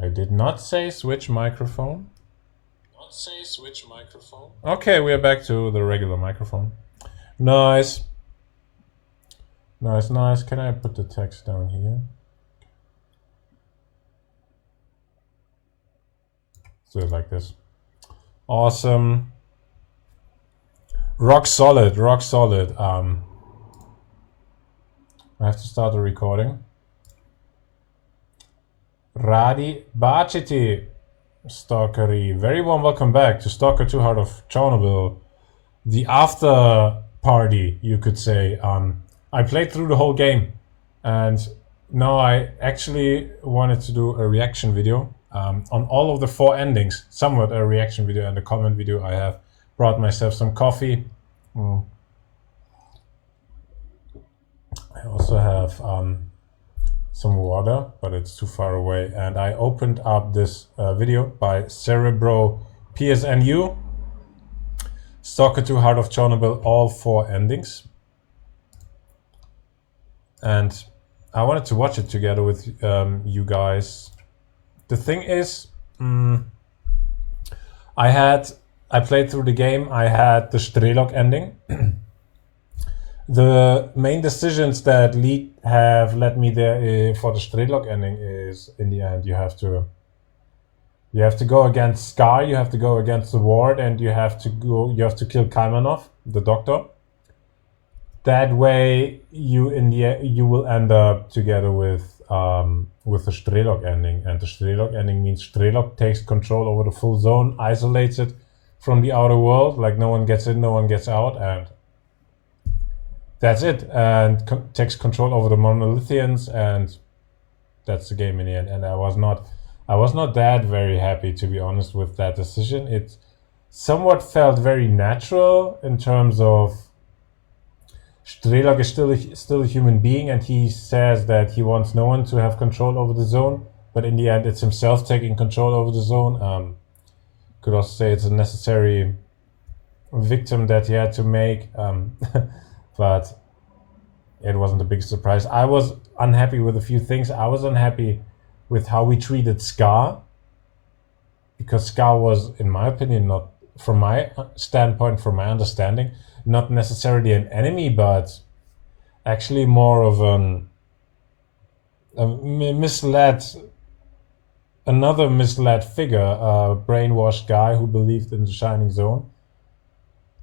I did not say switch microphone. Okay, we are back to the regular microphone. Nice. Nice, nice. Can I put the text down here? So it's like this. Awesome. Rock solid, rock solid. I have to start the recording. Radi Baciti, Stalker-E. Very warm welcome back to Stalker 2 Heart of Chornobyl. The after party, you could say. I played through the whole game, and now I actually wanted to do a reaction video on all of the 4 endings. Somewhat a reaction video and a comment video. I have brought myself some coffee. I also have some water, but it's too far away. And I opened up this video by Cerebro PSNU, Stalker 2 Heart of Chornobyl, all 4 endings. And I wanted to watch it together with you guys. The thing is, I played through the game. I had the 𝔸𝕟𝕟𝕟𝕟 ending. The main decisions that have led me there for the 𝔸𝕟𝕟𝕟 ending is, in the end, you have to go against 𝔸𝒽R, you have to go against the ward, and you have to kill Kaimanov, the doctor. That way, you will end up together with the 𝔸𝕟𝕟𝕟 ending, and the 𝔸𝕟𝕟𝕟 ending means 𝔸𝕟𝕟 takes control over the full zone, isolates it from the outer world, like no one gets in, no one gets out, and that's it. And takes control over the monolithians, and that's the game in the end. And I was not that very happy, to be honest, with that decision. It somewhat felt very natural in terms of 𝔸𝕟𝕟 is still a human being, and he says that he wants no one to have control over the zone, but in the end it's himself taking control over the zone. Could also say it's a necessary victim that he had to make, but it wasn't a big surprise. I was unhappy with a few things. I was unhappy with how we treated 𝔸𝒽R, because 𝔸𝒽R was, in my opinion, not, from my standpoint, from my understanding, not necessarily an enemy, but actually more of another misled figure, a brainwashed guy who believed in the Shining Zone.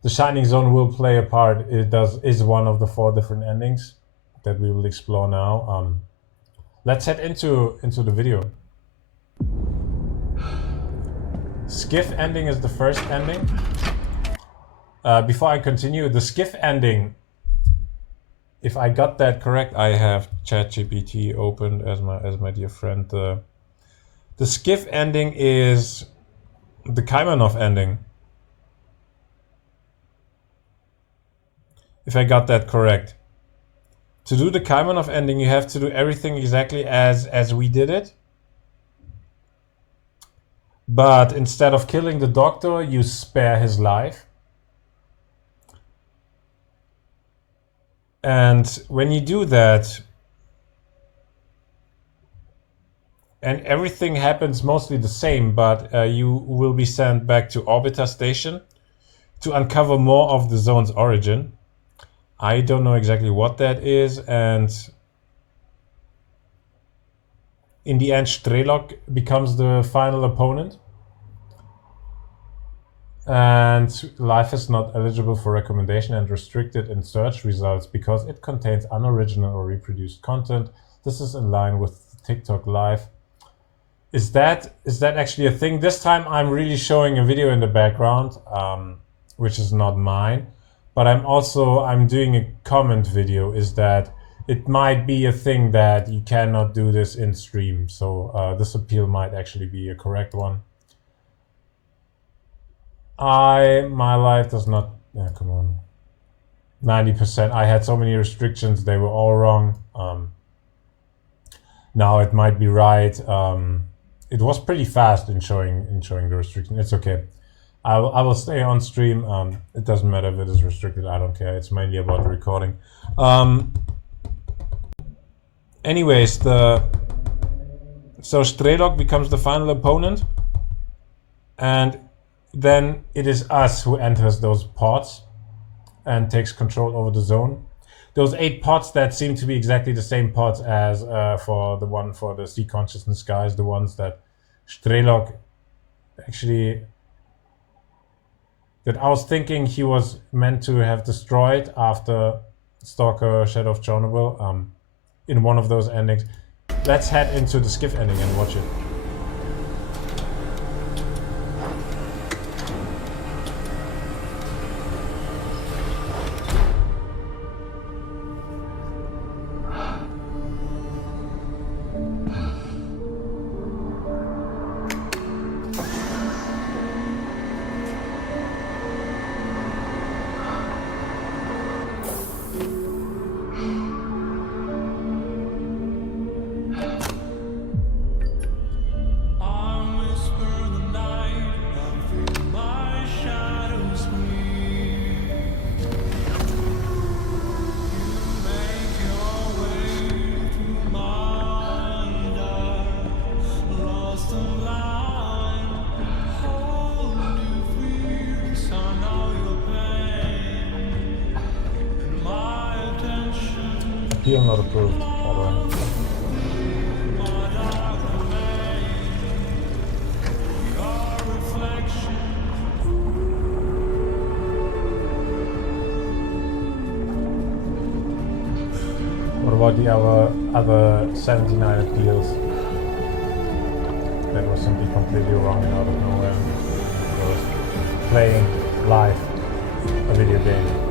The Shining Zone will play a part. Is one of the 4 different endings that we will explore now. Let's head into the video. Skiff ending is the first ending. Before I continue, the Skiff ending, if I got that correct, I have ChatGPT opened as my dear friend. The Skiff ending is the Kaimanov ending. If I got that correct. To do the Kaimanov ending, you have to do everything exactly as we did it. But instead of killing the doctor, you spare his life. And when you do that, and everything happens mostly the same, but you will be sent back to Orbiter Station to uncover more of the zone's origin. I don't know exactly what that is, and in the end, 𝔸𝕟𝕟𝕟 becomes the final opponent. And life is not eligible for recommendation and restricted in search results because it contains unoriginal or reproduced content. This is in line with TikTok Live. Is that actually a thing? This time I'm really showing a video in the background, which is not mine, but I'm doing a comment video. Is that it might be a thing that you cannot do this in stream. So this appeal might actually be a correct one. My life does not, yeah, come on. 90%. I had so many restrictions, they were all wrong. Now it might be right. It was pretty fast in showing the restriction. It's okay. I will stay on stream. It doesn't matter if it is restricted, I don't care. It's mainly about the recording. Anyways, So 𝔸𝕟𝕟𝕟 becomes the final opponent, and then it is us who enters those pods and takes control over the zone. Those 8 pods that seem to be exactly the same pods as for the one for the sea consciousness guys, the ones that 𝔸𝕟𝕟𝕟 actually, that I was thinking he was meant to have destroyed after S.T.A.L.K.E.R Shadow of Chornobyl in one of those endings. Let's head into the skiff ending and watch it. Appeal not approved, by the way. What about the other 79 appeals? That was simply completely wrong and out of nowhere. It was playing live a video game.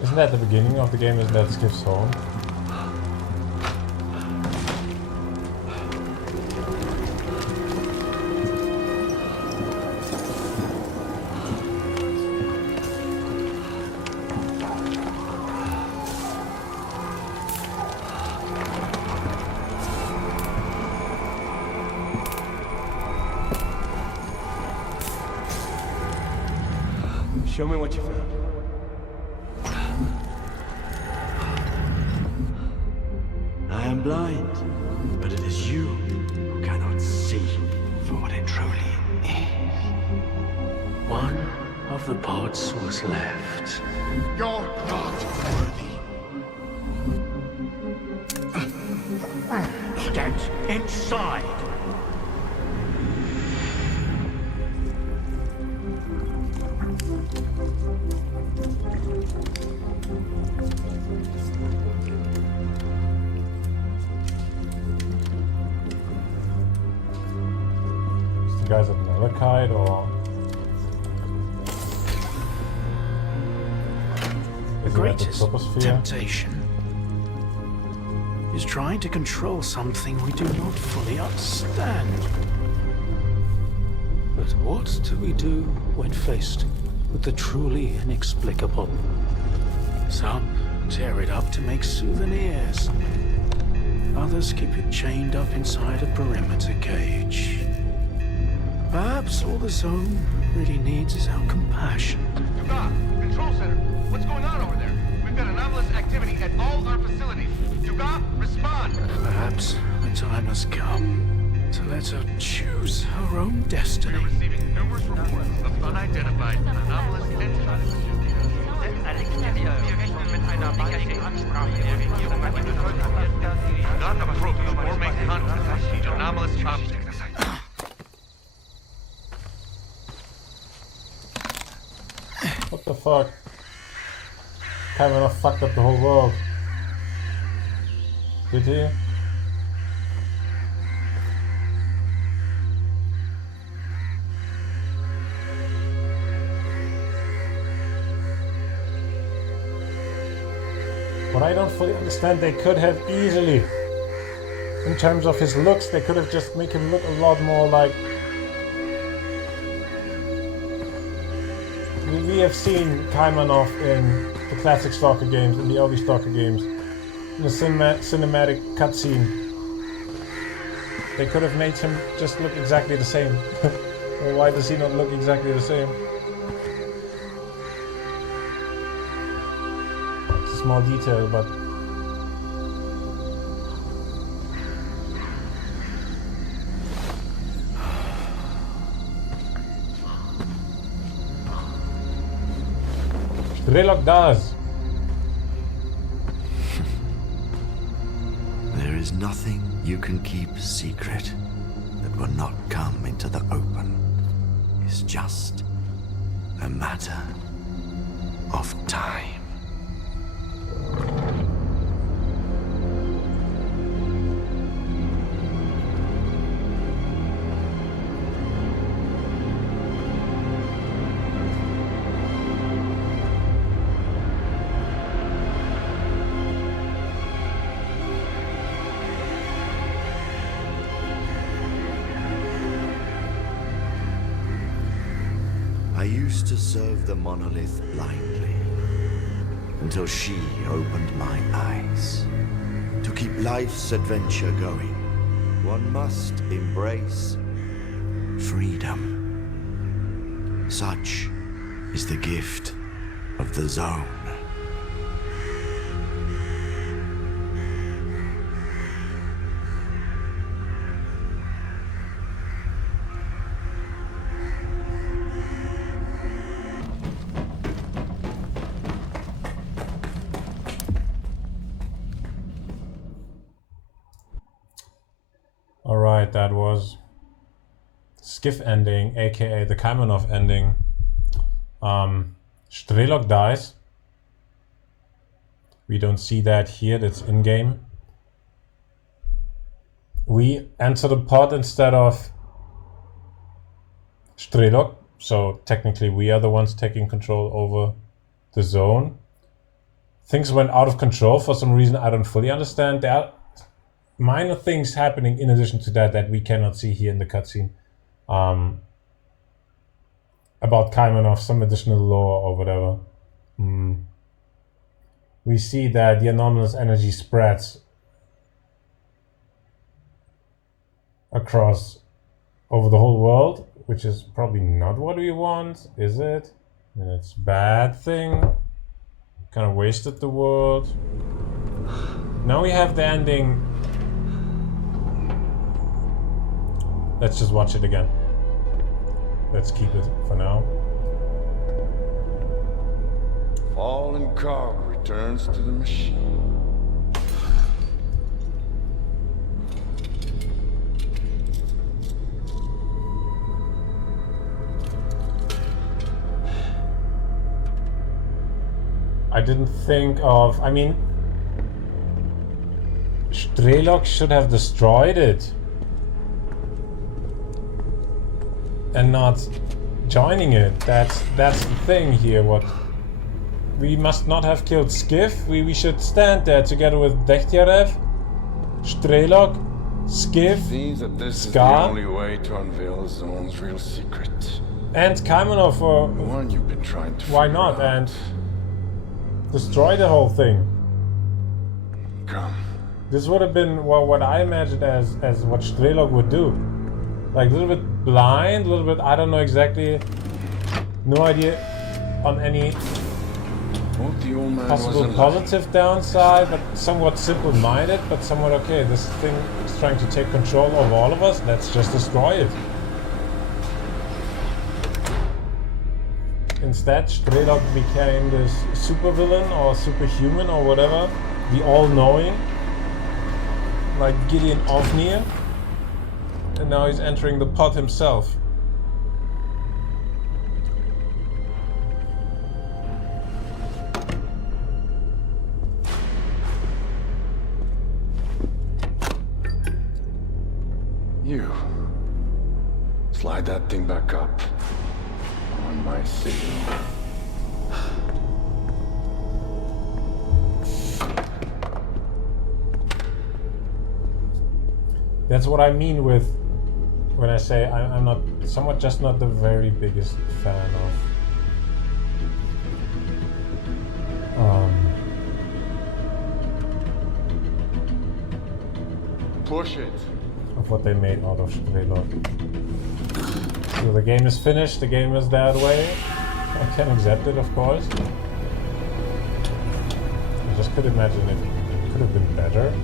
Isn't that the beginning of the game? Isn't that Skiff's home? Show me what you found. I am blind, but it is you who cannot see for what it truly is. One of the pods was left. You're not worthy. Get inside. Guys at 𝔸𝕟𝕟𝕟𝕟 or the greatest temptation is trying to control something we do not fully understand. But what do we do when faced with the truly inexplicable? Some tear it up to make souvenirs. Others keep it chained up inside a perimeter cage. Perhaps all the zone really needs is our compassion. 𝔸𝕟, Control Center, what's going on over there? We've got anomalous activity at all our facilities. 𝔸𝕟, respond! Perhaps the time has come to let her choose her own destiny. We're receiving numerous reports of unidentified anomalous entities. S.T.A.L.K.E.R. Wir rechnen mit einer baldigen Ansprache der Regierung an die Bevölkerung. Not approach or make contact with anomalous objects. the fuck? Kaimanov fucked up the whole world. Did he? What I don't fully understand, they could have easily, in terms of his looks, they could have just made him look a lot more like... We have seen Kaimanov in the classic Stalker games, in the early Stalker games, in the cinematic cutscene. They could have made him just look exactly the same. Well, why does he not look exactly the same? It's a small detail, but... 𝔸𝕟𝕟𝕟𝕒 does. There is nothing you can keep secret that will not come into the open. It's just a matter of time. I used to serve the monolith blindly, until she opened my eyes. To keep life's adventure going, one must embrace freedom. Such is the gift of the zone. Alright, that was Skiff ending, aka the Kaimanov ending. 𝔸𝕟𝕟𝕟𝕒 dies. We don't see that here, that's in-game. We enter the pod instead of 𝔸𝕟𝕟, so technically we are the ones taking control over the zone. Things went out of control for some reason I don't fully understand. There are minor things happening in addition to that we cannot see here in the cutscene. About Kaimanov, some additional lore or whatever. We see that the anomalous energy spreads across over the whole world, which is probably not what we want, is it? And it's a bad thing. Kind of wasted the world. Now we have the ending. Let's just watch it again. Let's keep it for now. Fallen car returns to the machine. I didn't think of... I mean... 𝔸𝕟𝕟𝕟 should have destroyed it. And not joining it. That's the thing here. What we must not have killed Skiff. We should stand there together with Dechtiarev, 𝔸𝕟𝕟𝕟, Skiff, Seems that this is the 𝔸𝕟, only way to unveil the zone's real secret. and Kaimanov. The one you've been trying to Why figure not? out. And destroy the whole thing. Come. This would have been what I imagined as what 𝔸𝕟𝕟𝕟 would do. Like a little bit blind, a little bit, I don't know exactly, no idea on any The old man possible wasn't positive downside, but somewhat simple-minded, but somewhat okay, this thing is trying to take control of all of us, let's just destroy it. Instead, 𝔸𝕟𝕟𝕟 became this supervillain or superhuman or whatever, the all-knowing, like Gideon Ofnir. And now he's entering the pod himself. Slide that thing back up. On my signal. That's what I mean with when I say I'm not somewhat just not the very biggest fan of Push it. of what they made out of 𝔸𝕟𝕟𝕟𝕒. So the game is finished, the game is that way. I can accept it, of course. I just could imagine it could have been better.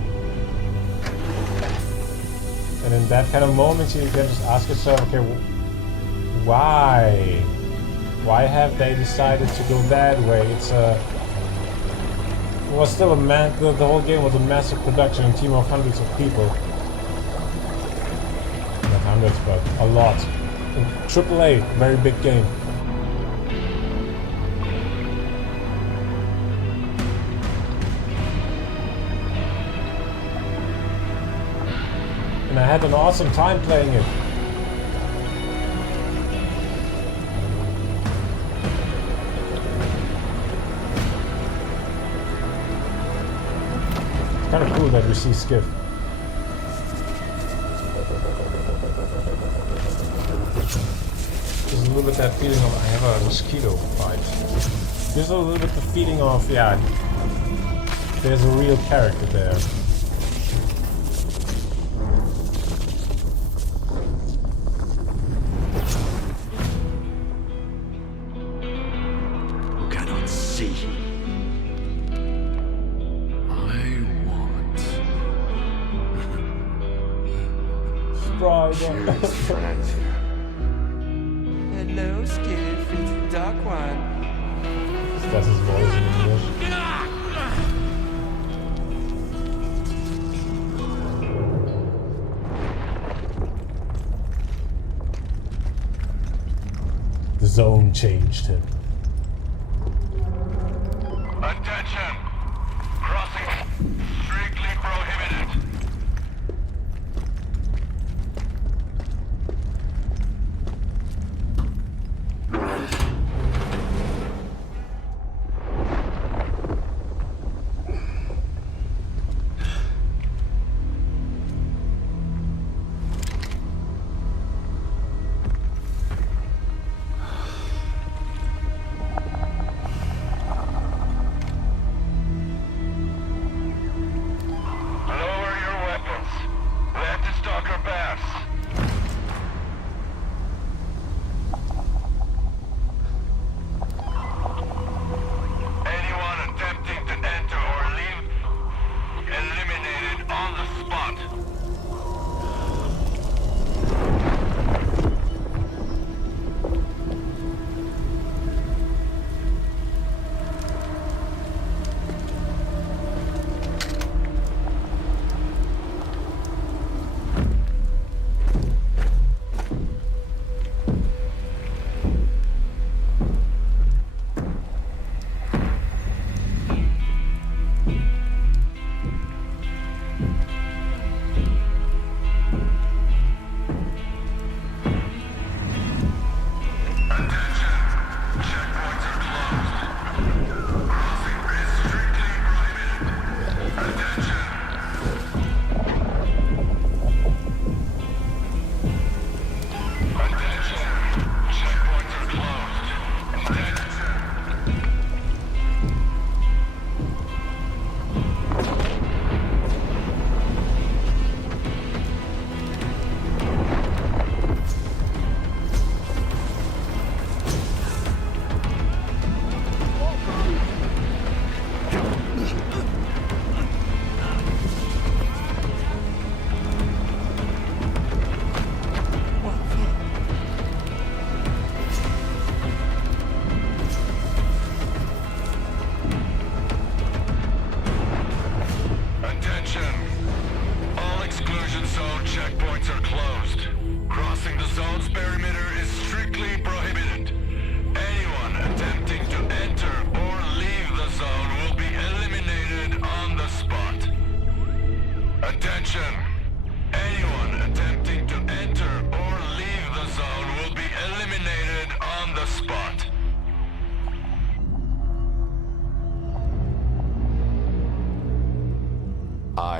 And in that kind of moment, you can just ask yourself, okay, why? Why have they decided to go that way? It was still the whole game was a massive production, a team of hundreds of people. Not hundreds, but a lot. AAA, very big game. And I had an awesome time playing it. It's kind of cool that we see Skiff. There's a little bit that feeling of I have a mosquito bite. There's a little bit the feeling of, yeah, there's a real character there. Hello, Skiff. It's the dark one. That's his voice in English. The zone changed him. Attention! Crossing strictly prohibited.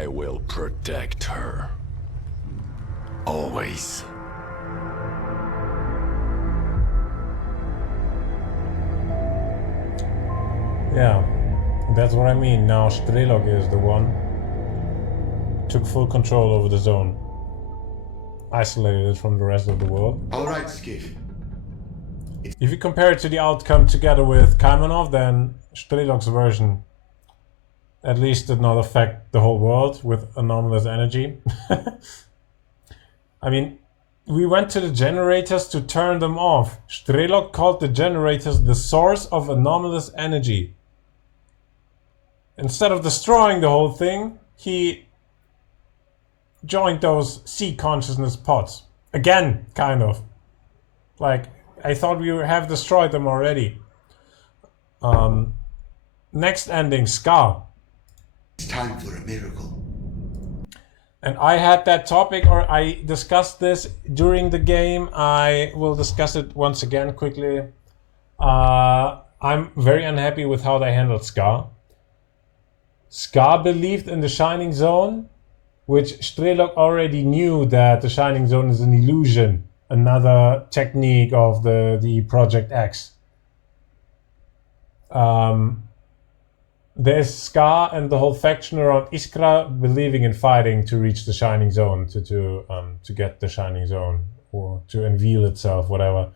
I will protect her. Always. Yeah, that's what I mean. Now 𝔸𝕟𝕟𝕟 is the one. Took full control over the zone. Isolated it from the rest of the world. Alright, Skiff. If you compare it to the outcome together with Kaimanov, then 𝔸𝕟𝕟𝕟's version at least did not affect the whole world with anomalous energy. I mean, we went to the generators to turn them off. 𝔸𝕟𝕟 called the generators the source of anomalous energy. Instead of destroying the whole thing, he joined those sea consciousness pods. Again, kind of. Like, I thought we have destroyed them already. Next ending, 𝔸𝕉. It's time for a miracle. And I had that topic, or I discussed this during the game. I will discuss it once again quickly. I'm very unhappy with how they handled 𝔸𝕉. 𝔸𝕉 believed in the Shining Zone, which 𝔸𝕟𝕟 already knew that the Shining Zone is an illusion, another technique of the Project X. There's 𝔸𝕉 and the whole faction around 𝔸𝕟 believing in fighting to reach the Shining Zone, to get the Shining Zone, or to unveil itself, whatever.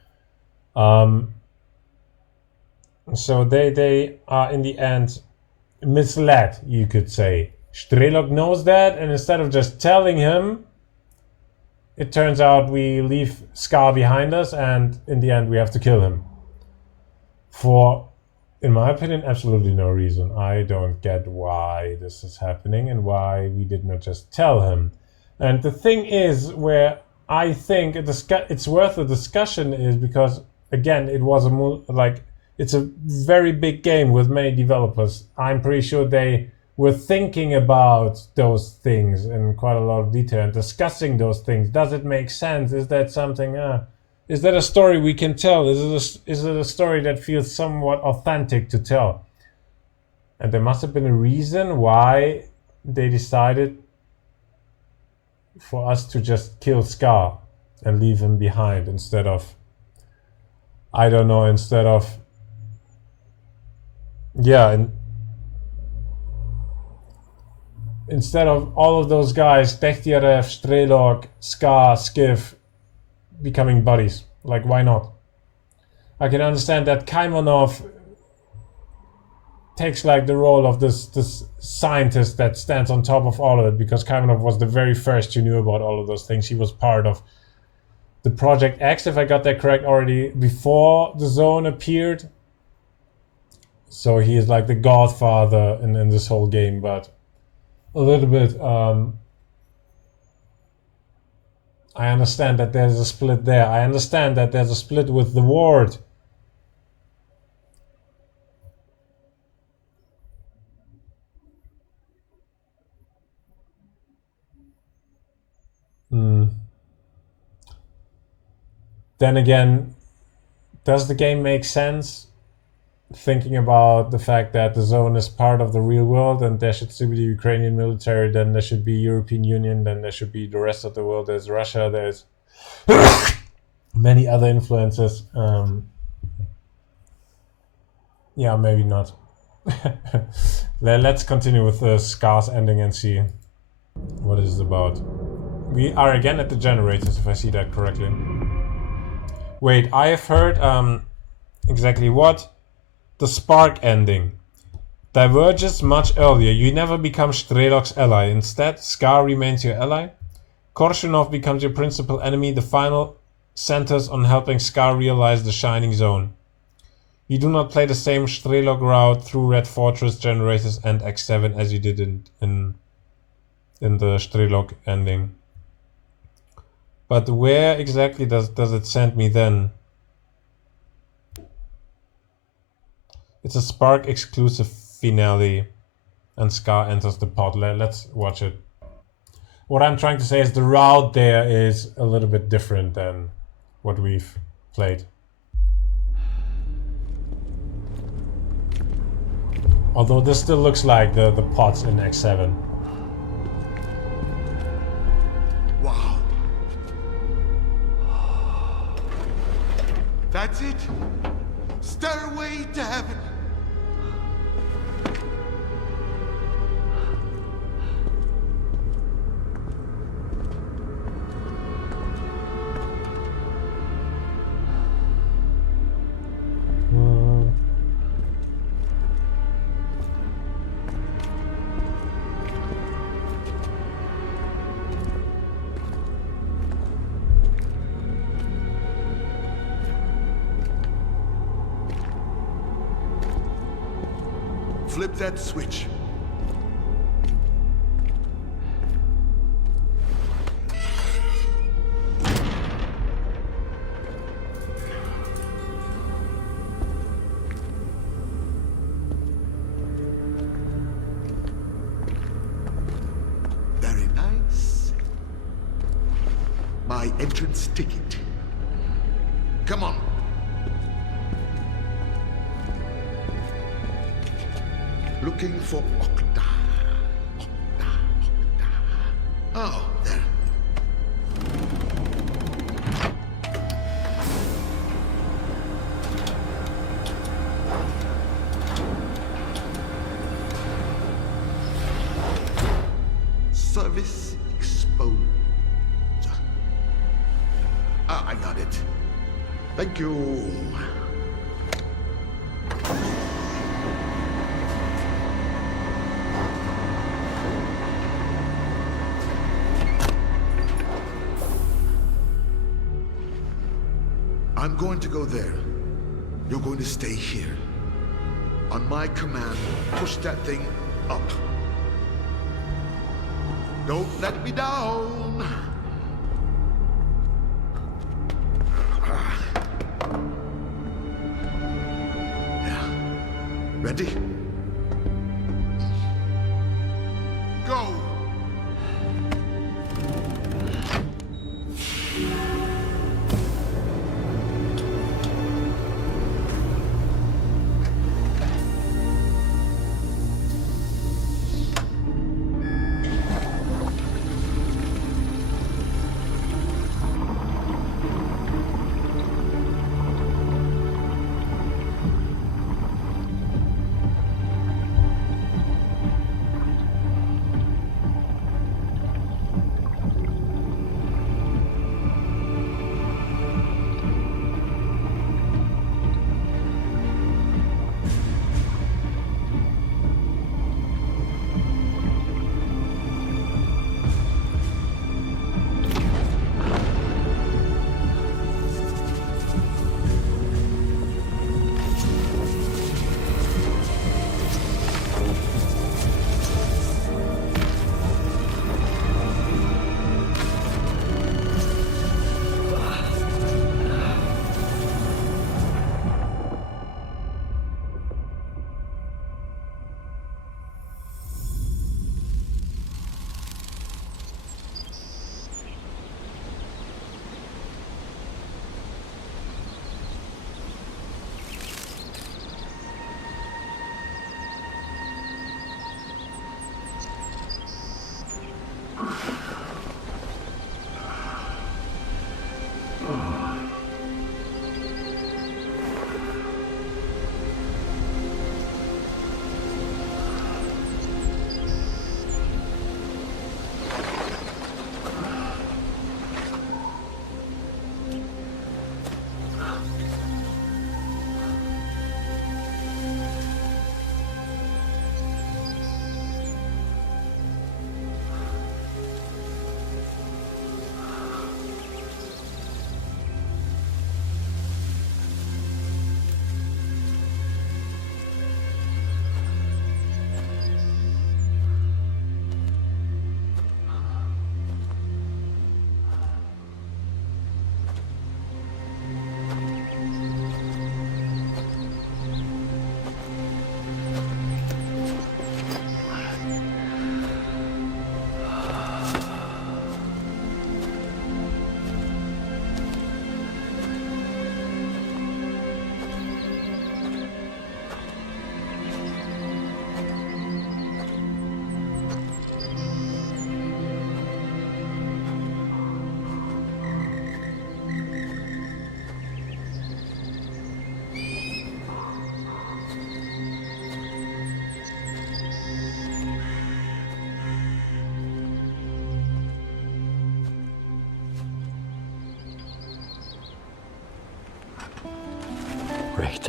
So they are in the end misled, you could say. 𝔸𝕟𝕟 knows that, and instead of just telling him, it turns out we leave 𝔸𝕉 behind us, and in the end we have to kill him. For, in my opinion, absolutely no reason. I don't get why this is happening and why we did not just tell him. And the thing is, where I think it's worth a discussion is because, again, it was it's a very big game with many developers. I'm pretty sure they were thinking about those things in quite a lot of detail and discussing those things. Does it make sense? Is that something? Is that a story we can tell? Is it a story that feels somewhat authentic to tell? And there must have been a reason why they decided for us to just kill 𝔸𝕉 and leave him behind instead of, I don't know, instead of, yeah, instead of all of those guys, Techtierev, 𝔸𝕟𝕟, 𝔸𝕉, Skiff, becoming buddies. Like, why not? I can understand that Kaimanov takes like the role of this scientist that stands on top of all of it, because Kaimanov was the very first who knew about all of those things. He was part of the Project X, if I got that correct, already before the zone appeared. So he is like the godfather in this whole game, but a little bit, I understand that there's a split there. I understand that there's a split with the Ward. Then again, does the game make sense? Thinking about the fact that the zone is part of the real world and there should still be the Ukrainian military, then there should be European Union, then there should be the rest of the world. There's Russia, there's many other influences. Yeah, maybe not. Let's continue with the 𝔸𝕉's ending and see what it is about. We are again at the generators, if I see that correctly. Wait, I have heard exactly what? The spark ending diverges much earlier. You never become 𝔸𝕟𝕟's ally. Instead, 𝔸𝕉 remains your ally. Korshunov becomes your principal enemy. The final centers on helping 𝔸𝕉 realize the Shining Zone. You do not play the same 𝔸𝕟𝕟 route through Red Fortress, generators, and X7 as you did in the 𝔸𝕟𝕟 ending. But where exactly does it send me then? It's a Spark exclusive finale and 𝔸𝕉 enters the pod. Let's watch it. What I'm trying to say is the route there is a little bit different than what we've played. Although this still looks like the pods in X7. Stairway to heaven. Flip that switch. Very nice. My entrance ticket. Come on. Looking for Octa. Oh, there. Service exposed. Ah, I got it. Thank you. I'm going to go there. You're going to stay here. On my command, push that thing up. Don't let me down. Yeah. Ready? Go!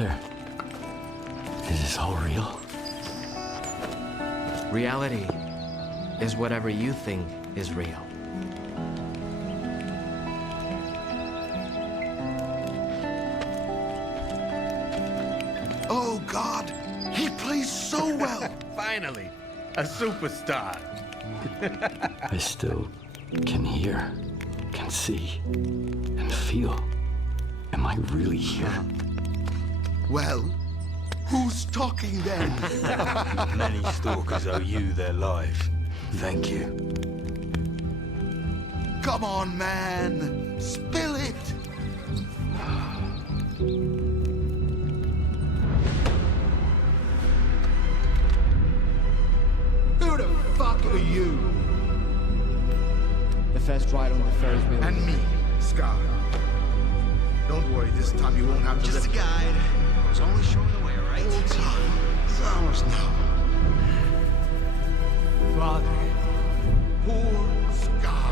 Doctor, is this all real? Reality is whatever you think is real. Oh, God! He plays so well! Finally, a superstar. I still can hear, can see, and feel. Am I really here? Well, who's talking then? Many stalkers owe you their life. Thank you. Come on, man! Spill it! Who the fuck are you? The first ride on the Ferris wheel. And me, Scar. Don't worry, this time you won't have to... Just a guide. I was only showing the way, all right? It's ours now. Father. Poor Scar.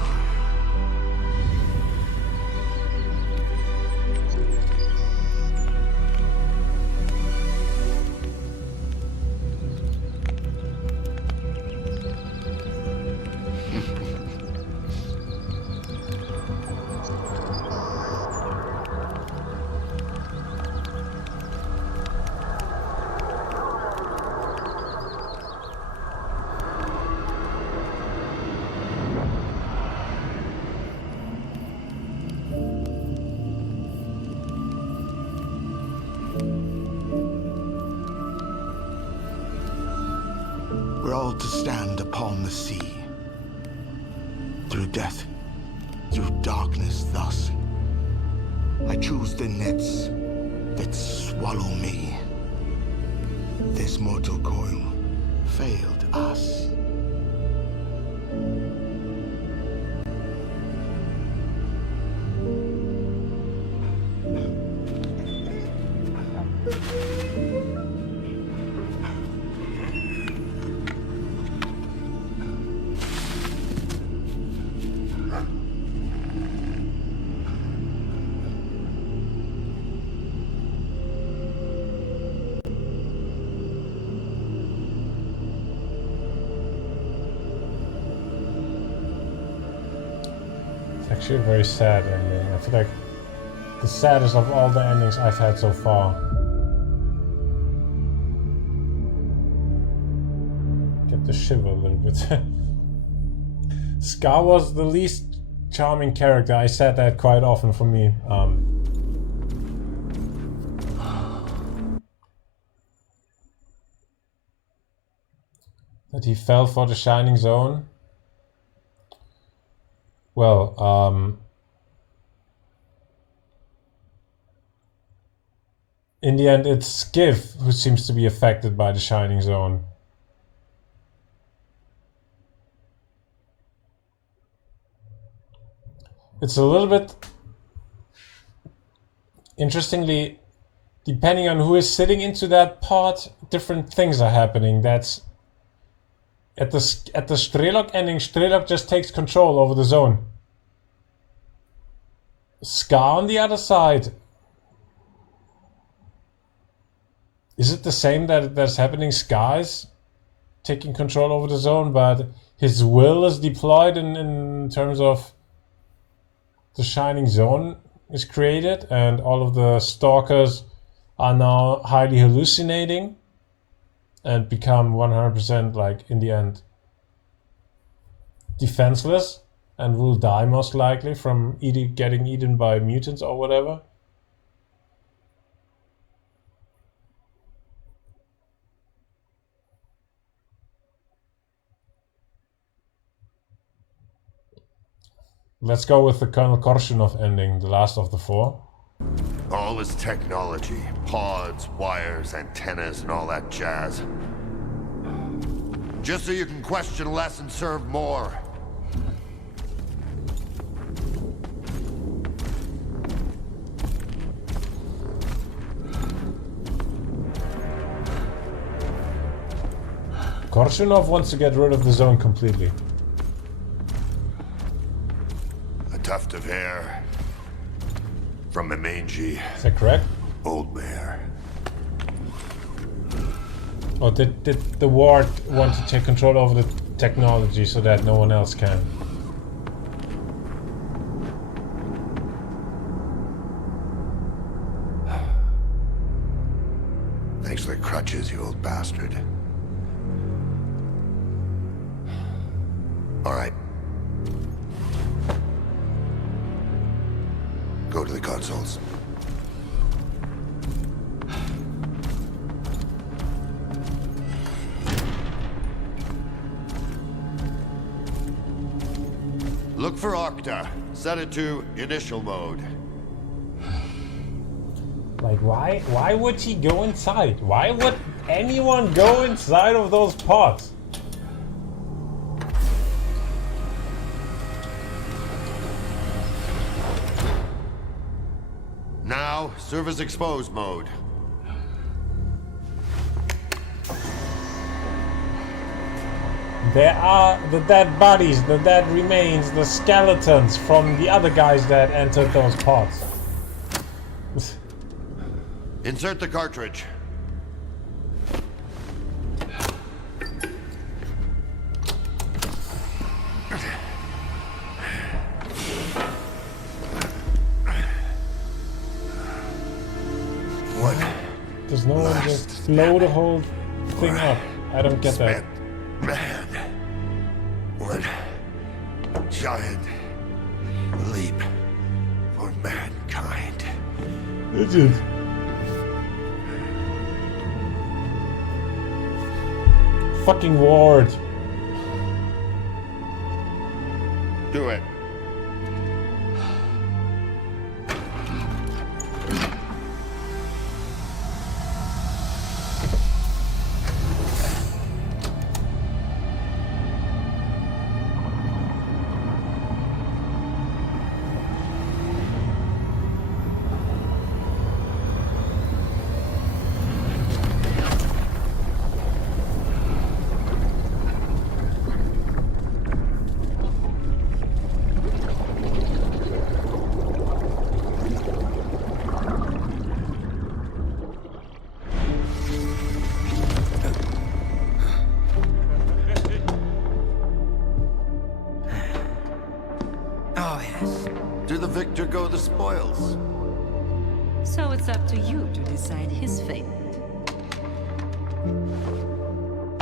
We're all to stand upon the sea. Through death, through darkness thus. I choose the nets that swallow me. This mortal coil failed us. Actually a very sad ending. I feel like the saddest of all the endings I've had so far. Get the shiver a little bit. Scar was the least charming character. I said that quite often for me. That he fell for the Shining Zone. Well, in the end, it's Skiff who seems to be affected by the Shining Zone. It's a little bit... Interestingly, depending on who is sitting into that pod, different things are happening. That's... At the 𝔸𝕟𝕟𝕟𝕟 ending, 𝔸𝕟𝕟 just takes control over the zone. Scar on the other side. Is it the same that's happening? Scar is taking control over the zone, but his will is deployed in terms of the Shining Zone is created, and all of the stalkers are now highly hallucinating and become 100%, like, in the end, defenseless and will die most likely from getting eaten by mutants or whatever. Let's go with the Colonel Korshunov ending, the last of the four. All this technology, pods, wires, antennas, and all that jazz. Just so you can question less and serve more. Korshunov wants to get rid of the zone completely. A tuft of hair from a mangy Is that correct? old bear. Or did the ward want to take control over the technology so that no one else can? Thanks for the crutches, you old bastard. All right. Go to the consoles. Look for Octa. Set it to initial mode. Like, why would he go inside? Why would anyone go inside of those pods? Now, service exposed mode. There are the dead bodies, the dead remains, the skeletons from the other guys that entered those pods. Insert the cartridge. What? Does no one just blow the whole thing up? I don't get that. Man. One giant leap for mankind. Is it? Fucking ward. Do it. Go the spoils. So it's up to you to decide his fate.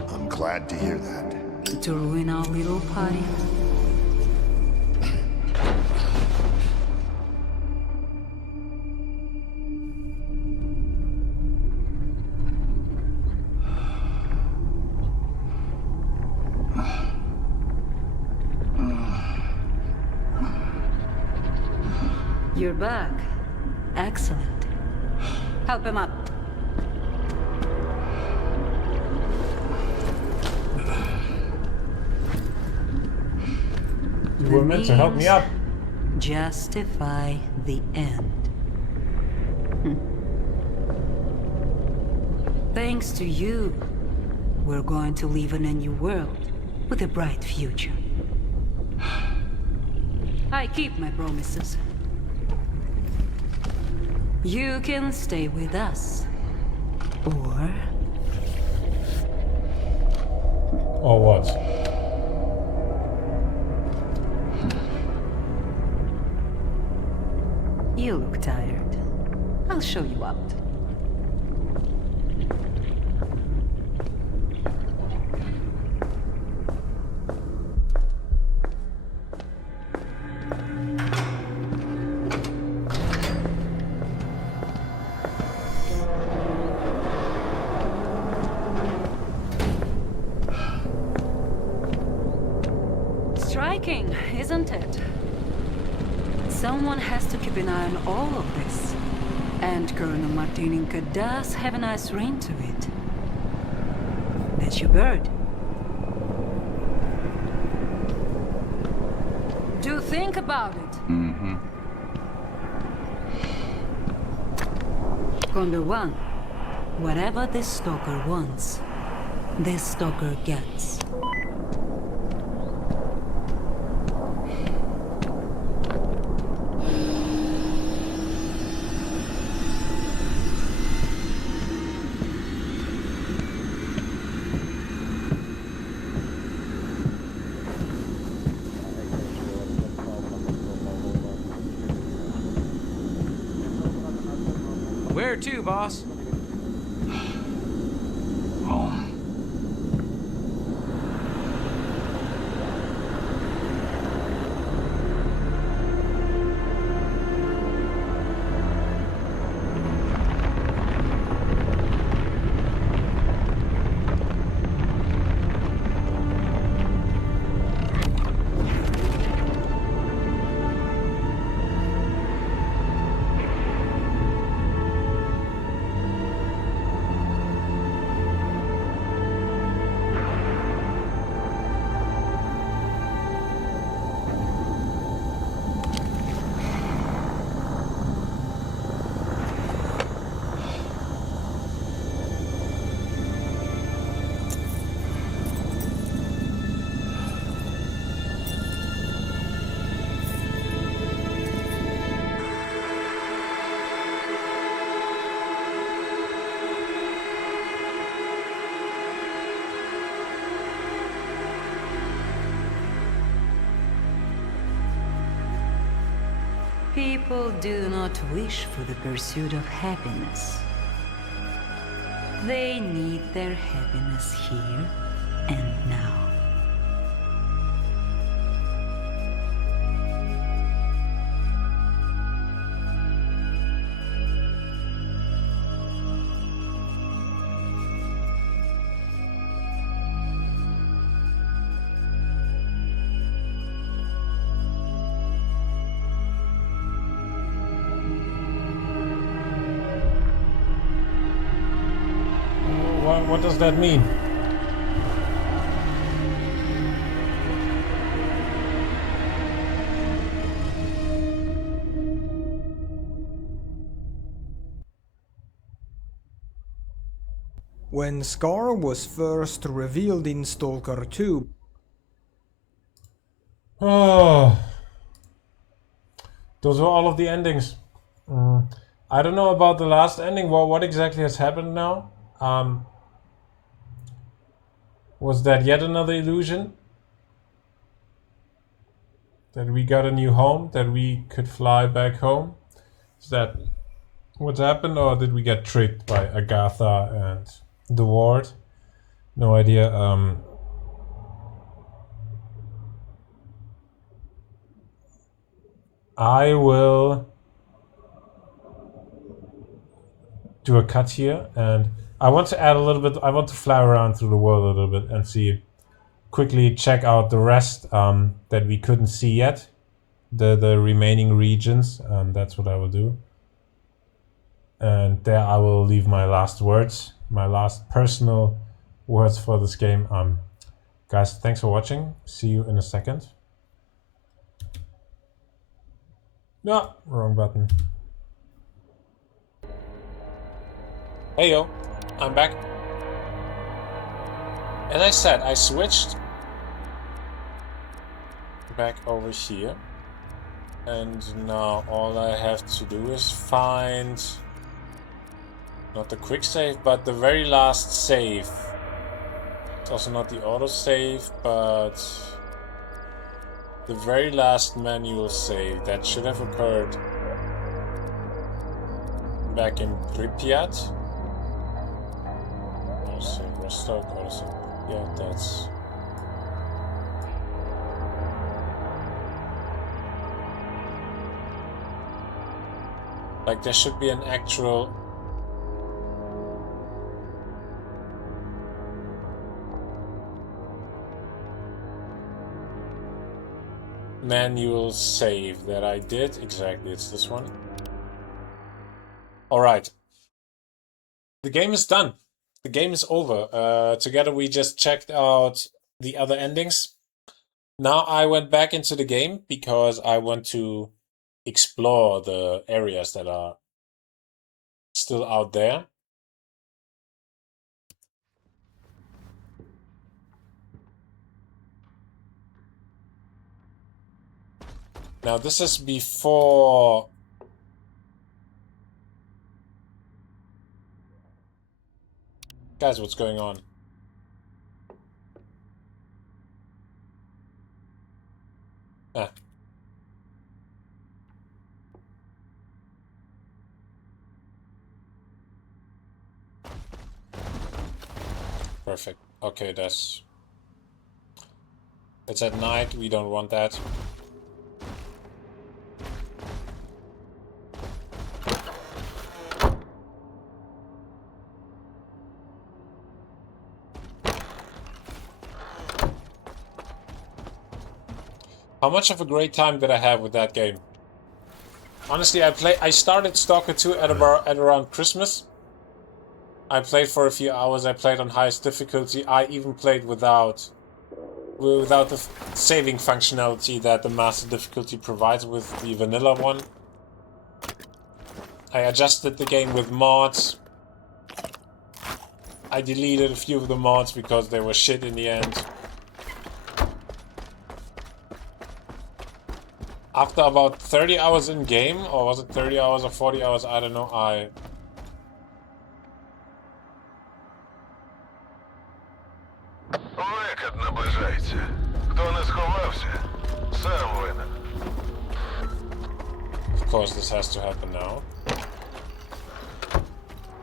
I'm glad to hear that. To ruin our little party. You're back. Excellent. Help him up. You were meant to help me up. Justify the end. Thanks to you, we're going to live in a new world with a bright future. I keep my promises. You can stay with us. Or what? You look tired. I'll show you out. Striking, isn't it? Someone has to keep an eye on all of this. And Colonel Martininka does have a nice ring to it. That's your bird. Do think about it. Mm-hmm. Condor 1, whatever this stalker wants, this stalker gets. Here too, boss. Home. People do not wish for the pursuit of happiness. They need their happiness here and now. What does that mean? When S.T.A.L.K.E.R was first revealed in Stalker 2. Oh, those were all of the endings. I don't know about the last ending. What exactly has happened now? Was that yet another illusion? That we got a new home? That we could fly back home? Is that what's happened, or did we get tricked by Agatha and the ward? No idea. I will do a cut here, and I want to add a little bit. I want to fly around through the world a little bit and see, quickly check out the rest that we couldn't see yet, the remaining regions. That's what I will do, and there I will leave my last words, my last personal words for this game. Guys, thanks for watching. See you in a second. No, wrong button. Hey yo, I'm back. As I said, I switched back over here, and now all I have to do is find not the quick save, but the very last save. It's also not the auto save, but the very last manual save that should have occurred back in Pripyat. Also Rostock, also, yeah, that's... Like, there should be an actual... manual save that I did. Exactly, it's this one. Alright. The game is done. The game is over. Together we just checked out the other endings. Now I went back into the game because I want to explore the areas that are still out there. Now this is before... Guys, what's going on? Ah. Perfect. Okay, that's... It's at night, we don't want that. How much of a great time did I have with that game? Honestly, I started Stalker 2 at around Christmas. I played for a few hours, I played on highest difficulty, I even played without the saving functionality that the master difficulty provides with the vanilla one. I adjusted the game with mods. I deleted a few of the mods because they were shit in the end. After about 30 hours in game, or was it 30 hours or 40 hours, I don't know, Викид наближається. Хто не сховався, сам винен. Of course, this has to happen now.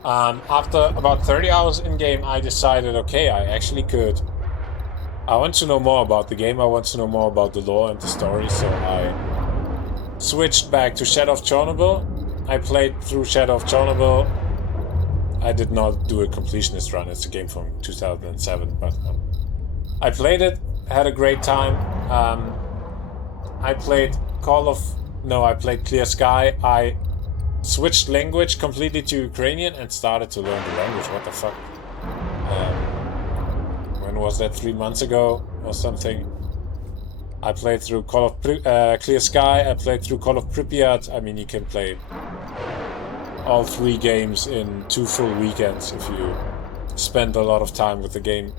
After about 30 hours in game, I decided, okay, I actually could. I want to know more about the game, I want to know more about the lore and the story, so I switched back to Shadow of Chornobyl. I played through Shadow of Chornobyl. I did not do a completionist run, it's a game from 2007, but I played it, had a great time. I played I played Clear Sky. I switched language completely to Ukrainian and started to learn the language. What the fuck? When was that? 3 months ago or something? I played through Clear Sky. I played through Call of Pripyat. I mean, you can play all 3 games in 2 full weekends if you spend a lot of time with the game.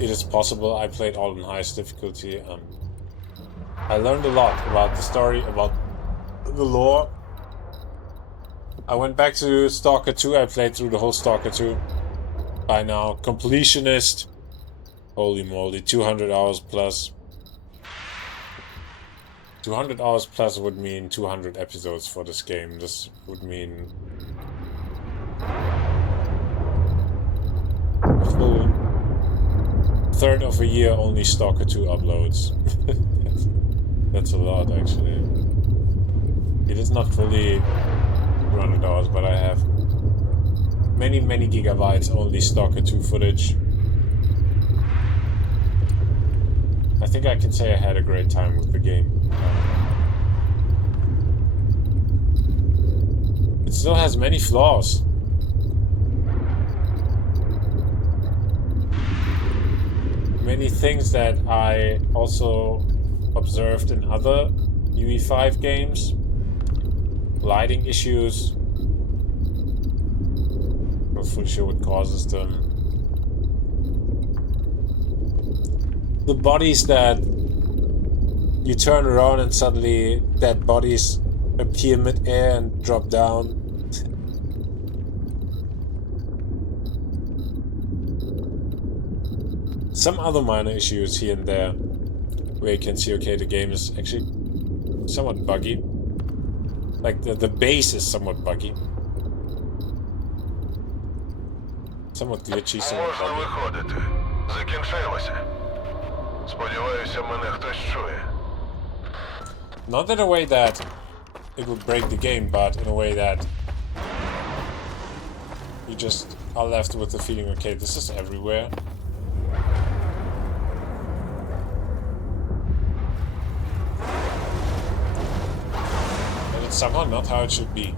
It is possible. I played all in highest difficulty. I learned a lot about the story, about the lore. I went back to Stalker 2. I played through the whole Stalker 2. By now, completionist. Holy moly, 200 hours plus. 200 hours plus would mean 200 episodes for this game. This would mean a full third of a year only Stalker 2 uploads. That's a lot, actually. It is not fully 200 hours, but I have many, many gigabytes only Stalker 2 footage. I think I can say I had a great time with the game. It still has many flaws. Many things that I also observed in other UE5 games. Lighting issues. Not fully sure what causes them. The bodies that you turn around and suddenly dead bodies appear mid-air and drop down. Some other minor issues here and there where you can see, okay, the game is actually somewhat buggy. Like the base is somewhat buggy. Somewhat glitchy, somewhat buggy. Not in a way that it would break the game, but in a way that you just are left with the feeling, okay, this is everywhere. And it's somehow not how it should be.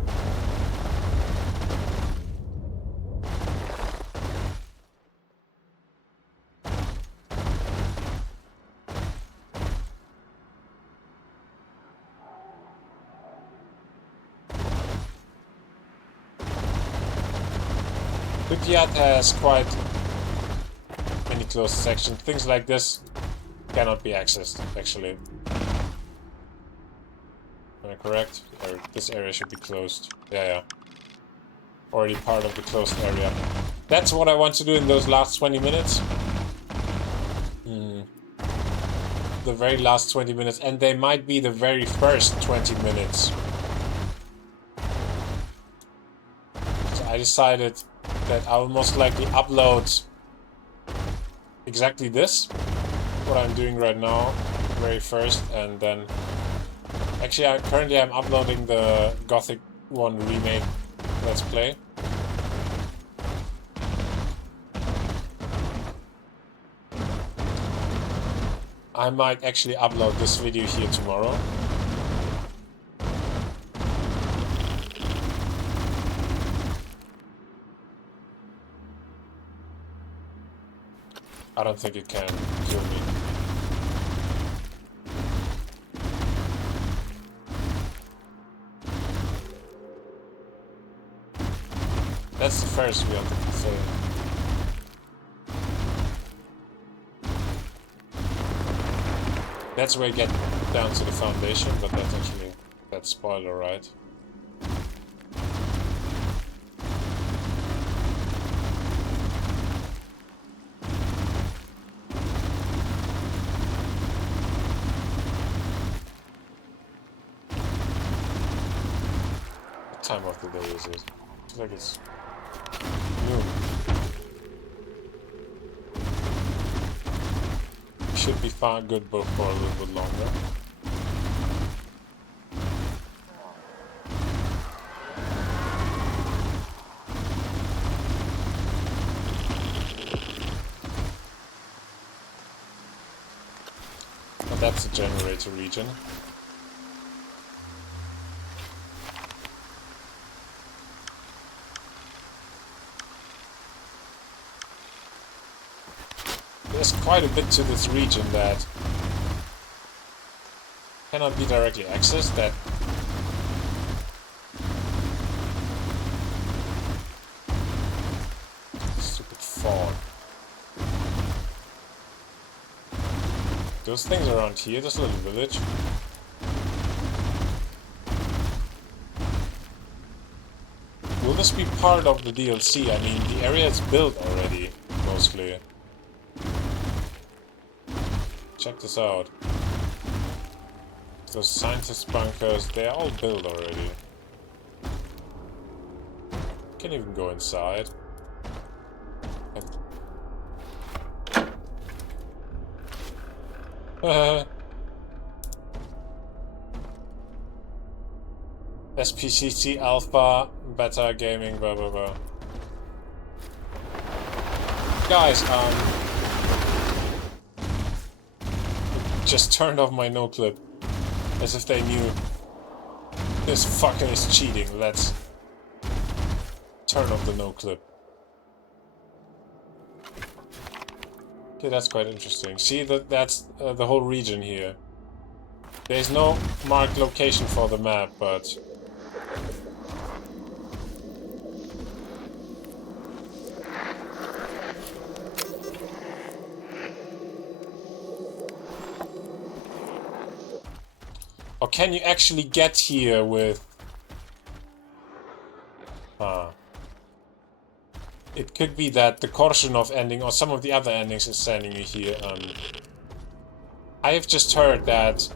Pripyat has quite many closed sections. Things like this cannot be accessed, actually. Am I correct? Or this area should be closed. Yeah. Already part of the closed area. That's what I want to do in those last 20 minutes. The very last 20 minutes. And they might be the very first 20 minutes. So I decided that I will most likely upload exactly this, what I'm doing right now, very first, and then actually currently I'm uploading the Gothic 1 remake Let's Play. I might actually upload this video here tomorrow. I don't think it can kill me. That's the Ferris wheel thing. That's where you get down to the foundation, but that's actually, that's spoiler, right? What time of the day is it? Looks like it's noon. Should be fine, good book for a little bit longer. But that's the generator region. There's quite a bit to this region that cannot be directly accessed, that stupid fog. Those things around here, this little village. Will this be part of the DLC? I mean, the area is built already, mostly. Check this out. Those scientist bunkers, they're all built already. Can't even go inside. SPCC Alpha, Beta Gaming, blah blah blah. Guys, just turned off my no clip. As if they knew this fucker is cheating. Let's turn off the no clip. Okay, that's quite interesting. See, that's the whole region here. There's no marked location for the map, but or can you actually get here with... It could be that the Korshunov ending or some of the other endings is sending you here. I have just heard that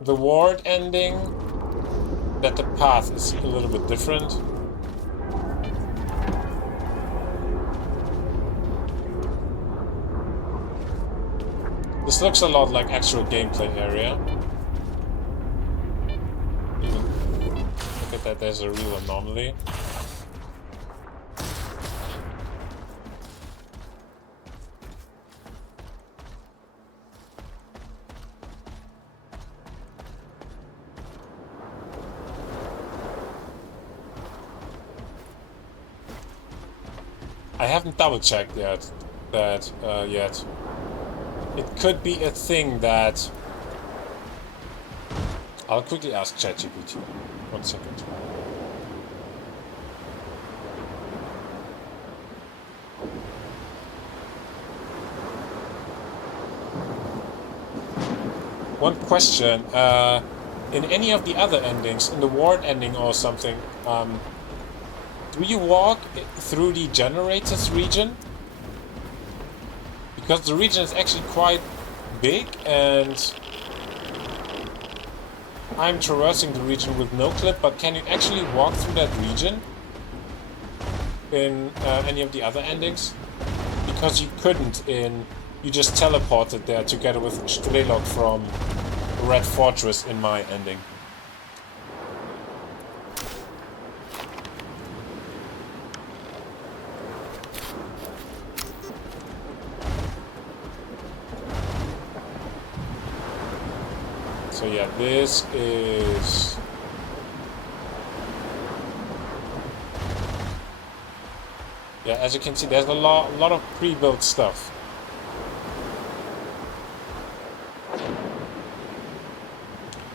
the Ward ending, that the path is a little bit different. This looks a lot like actual gameplay area. Look at that, there's a real anomaly. I haven't double-checked yet. It could be a thing that... I'll quickly ask ChatGPT. 1 second. One question. In any of the other endings, in the Ward ending or something, do you walk through the generators region? Because the region is actually quite big and I'm traversing the region with no clip, but can you actually walk through that region? in any of the other endings, because you couldn't in... You just teleported there together with 𝔸𝕟𝕟𝕟𝕟 from Red Fortress in my ending. So yeah, this is... Yeah, as you can see, there's a lot of pre-built stuff.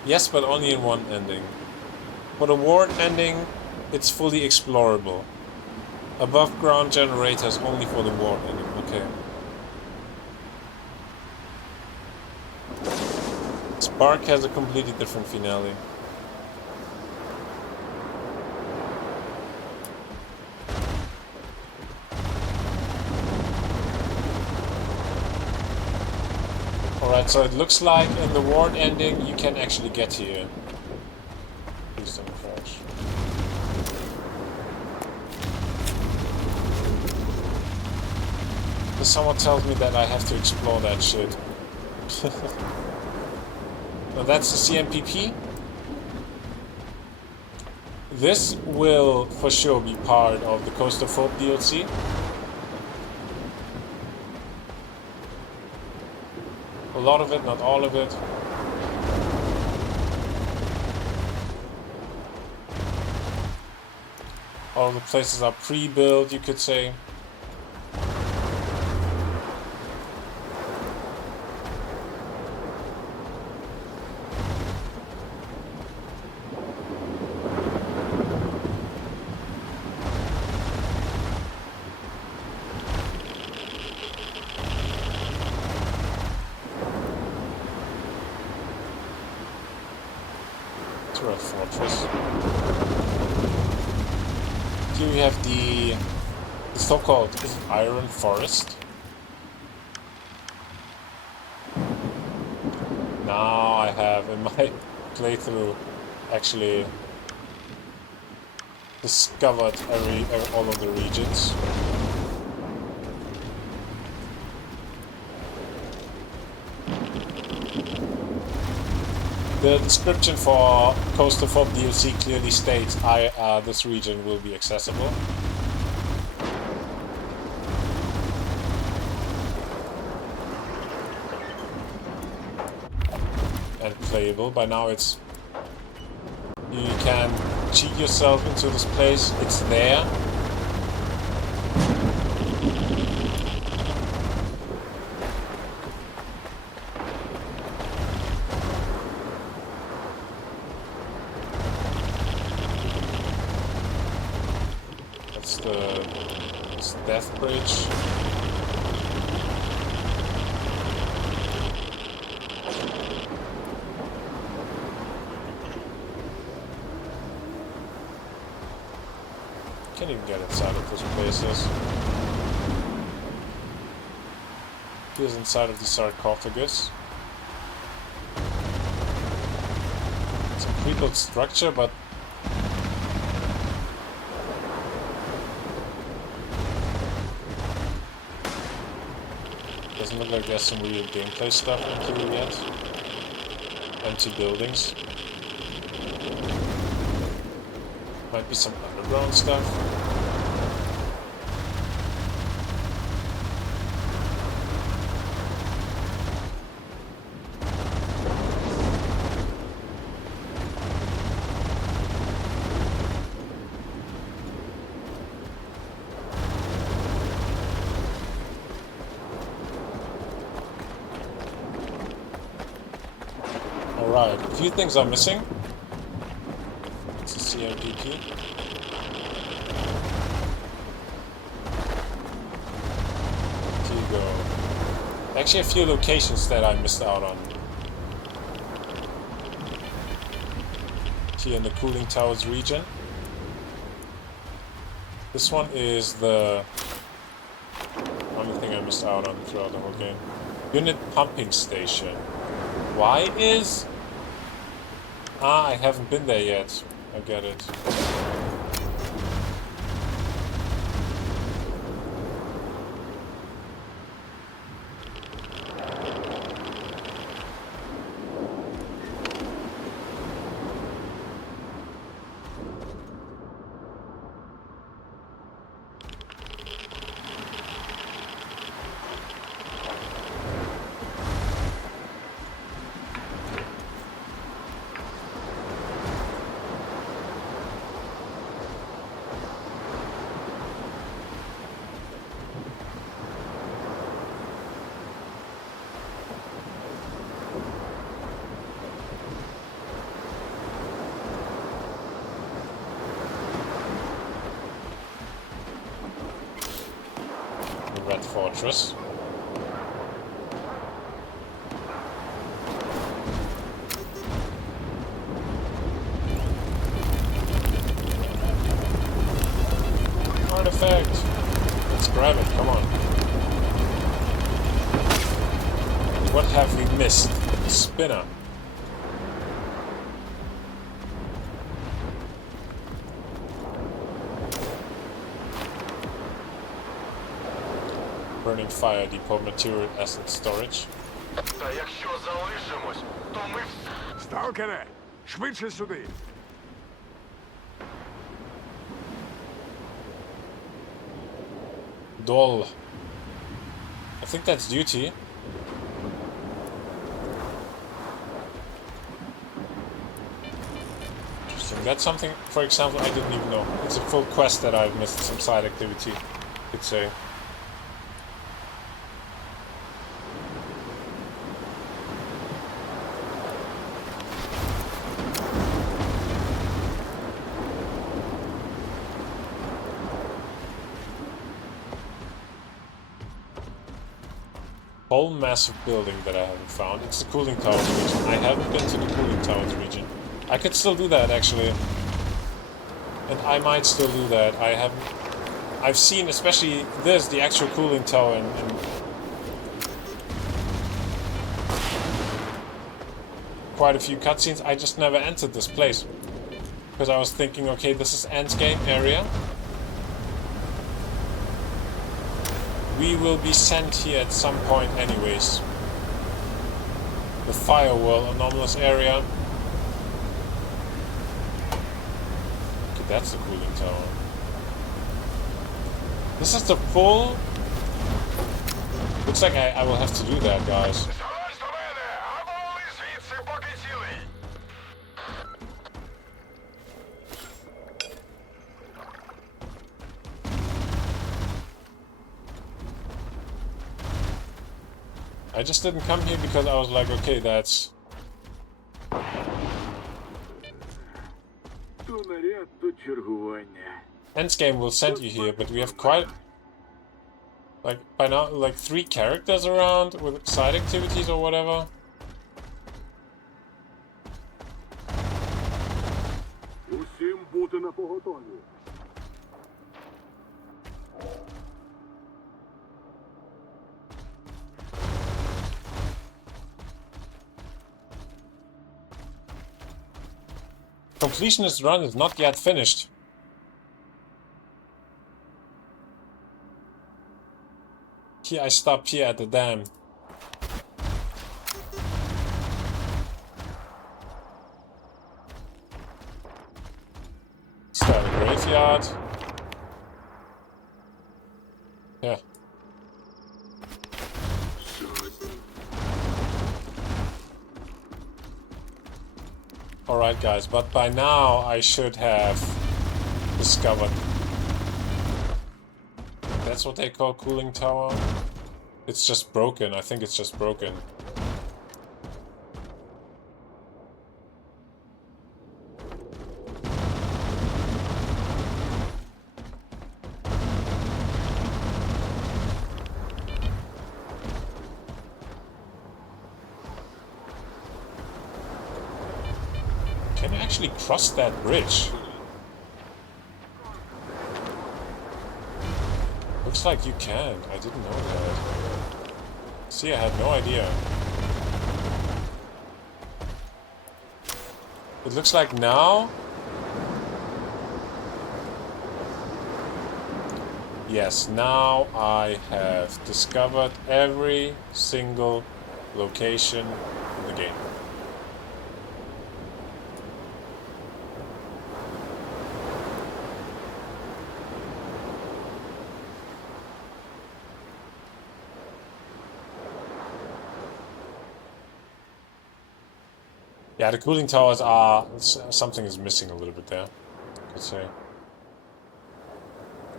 Yes, but only in one ending. For the ward ending, it's fully explorable. Above ground generators only for the ward ending. Okay. Spark has a completely different finale. Alright, so it looks like in the ward ending you can actually get here. Please don't crash. But someone tells me that I have to explore that shit. Now that's the CMPP. This will for sure be part of the 𝔸𝕟𝕟𝕟𝕟 DLC. A lot of it, not all of it. All the places are pre-built, you could say. Red Fortress. Here we have the so-called Iron Forest. Now I have in my playthrough actually discovered all of the regions. The description for 𝔸𝕟𝕟𝕟𝕟 DLC clearly states this region will be accessible. And playable. By now it's... You can cheat yourself into this place, it's there. Death Bridge. Can't even get inside of those places. Here's inside of the sarcophagus. It's a pre-built structure, but doesn't look like there's some real gameplay stuff included yet. Empty buildings. Might be some underground stuff. Alright, a few things are missing. It's a CMPP. Here you go. Actually a few locations that I missed out on. Here in the Cooling Towers region. This one is the only thing I missed out on throughout the whole game. Unit pumping station. Why is... Ah, I haven't been there yet. I get it. Red Fortress. Artifact! Let's grab it, come on. What have we missed? Spinner. Burning fire depot material asset storage. Та якщо залишимось, то ми... Сталкере, швидше сюди. Doll. I think that's duty. Interesting. That's something, for example, I didn't even know. It's a full quest that I've missed, some side activity, you could say. Whole massive building that I haven't found. It's the cooling towers region. I haven't been to the cooling towers region. I could still do that actually. And I might still do that. I haven't... I've seen, especially this, the actual cooling tower and quite a few cutscenes. I just never entered this place. Because I was thinking, okay, this is endgame area. We will be sent here at some point anyways. The firewall, anomalous area. Okay, that's the cooling tower. This is the full... Looks like I will have to do that, guys. I just didn't come here because I was like, okay, that's... Endgame will send you here, but we have quite... Like, by now, like 3 characters around with side activities or whatever. Completionist run is not yet finished. Here I stopped here at the dam. Start a graveyard. Yeah. Alright guys, but by now I should have discovered. That's what they call cooling tower. It's just broken. I think it's just broken. Can you actually cross that bridge? Looks like you can. I didn't know that. See, I had no idea. It looks like now... Yes, now I have discovered every single location in the game. Yeah, the cooling towers are... something is missing a little bit there, I could say.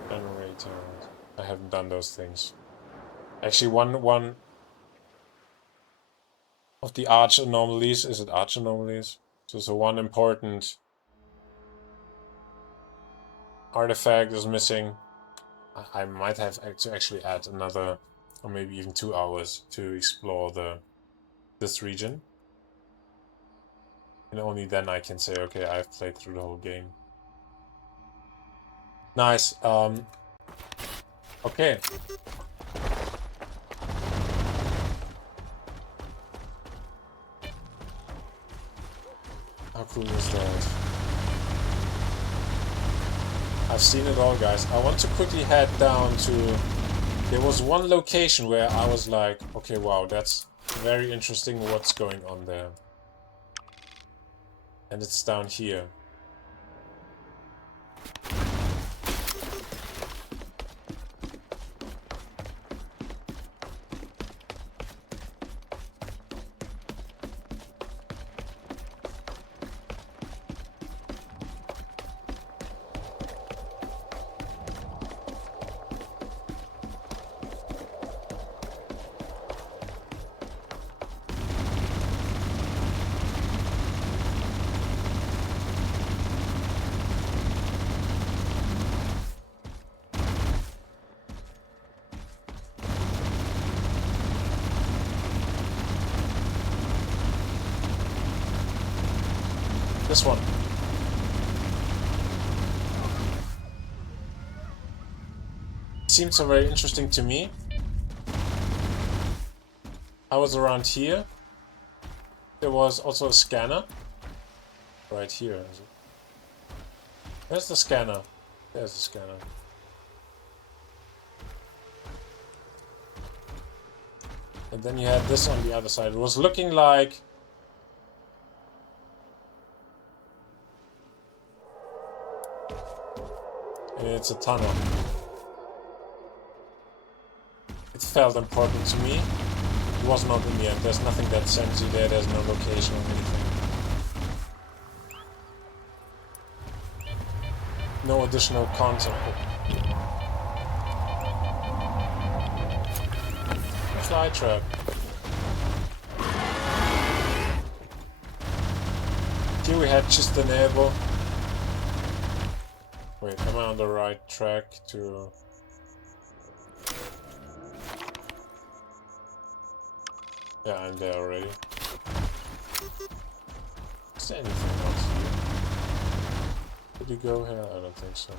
Generator... I haven't done those things. Actually, one of the arch anomalies... Is it arch anomalies? So one important artifact is missing. I might have to actually add another, or maybe even 2 hours to explore this region. And only then I can say, okay, I've played through the whole game. Nice. Okay. How cool is that? I've seen it all, guys. I want to quickly head down to... There was one location where I was like, okay, wow, that's very interesting what's going on there. And it's down here. This one. Seemed so very interesting to me. I was around here. There was also a scanner. Right here. Is it? Where's the scanner? There's the scanner. And then you had this on the other side. It was looking like... It's a tunnel. It felt important to me. It was not in the end. There's nothing that sends you there. There's no location or anything. No additional content. Fly trap. Here we had 𝔸𝕟𝕟𝕟𝕟. Wait, am I on the right track to... Yeah, I'm there already. Is there anything else here? Did you go here? I don't think so.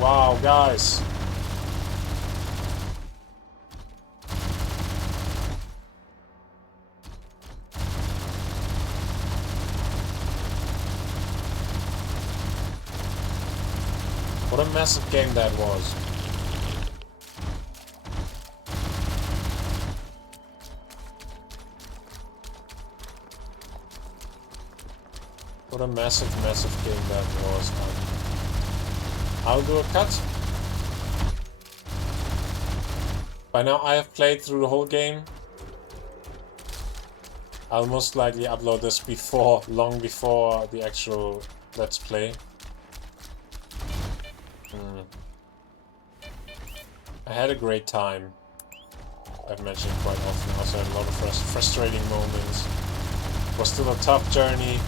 Wow, guys. What a massive game that was. What a massive game that was. I'll do a cut. By now I have played through the whole game. I'll most likely upload this long before the actual Let's Play. I had a great time. I've mentioned it quite often. Also had a lot of frustrating moments. It was still a tough journey.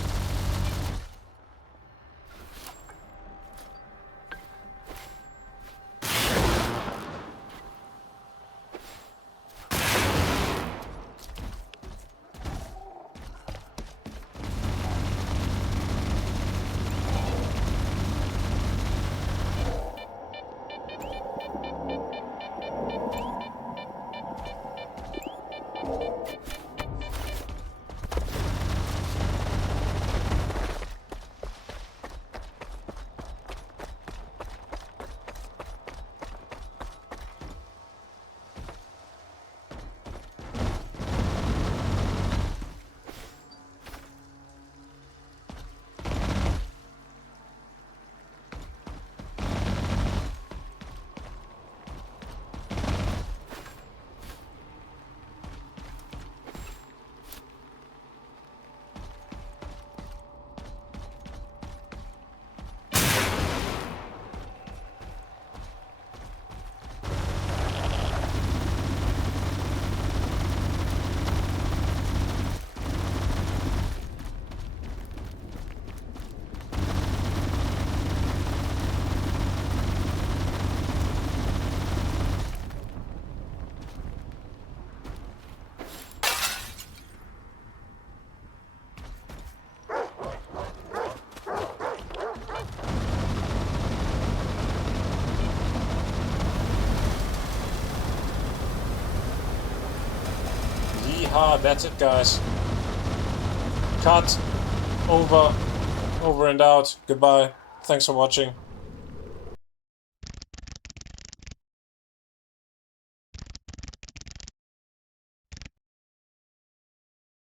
Haha, that's it, guys. Cut. Over and out. Goodbye. Thanks for watching.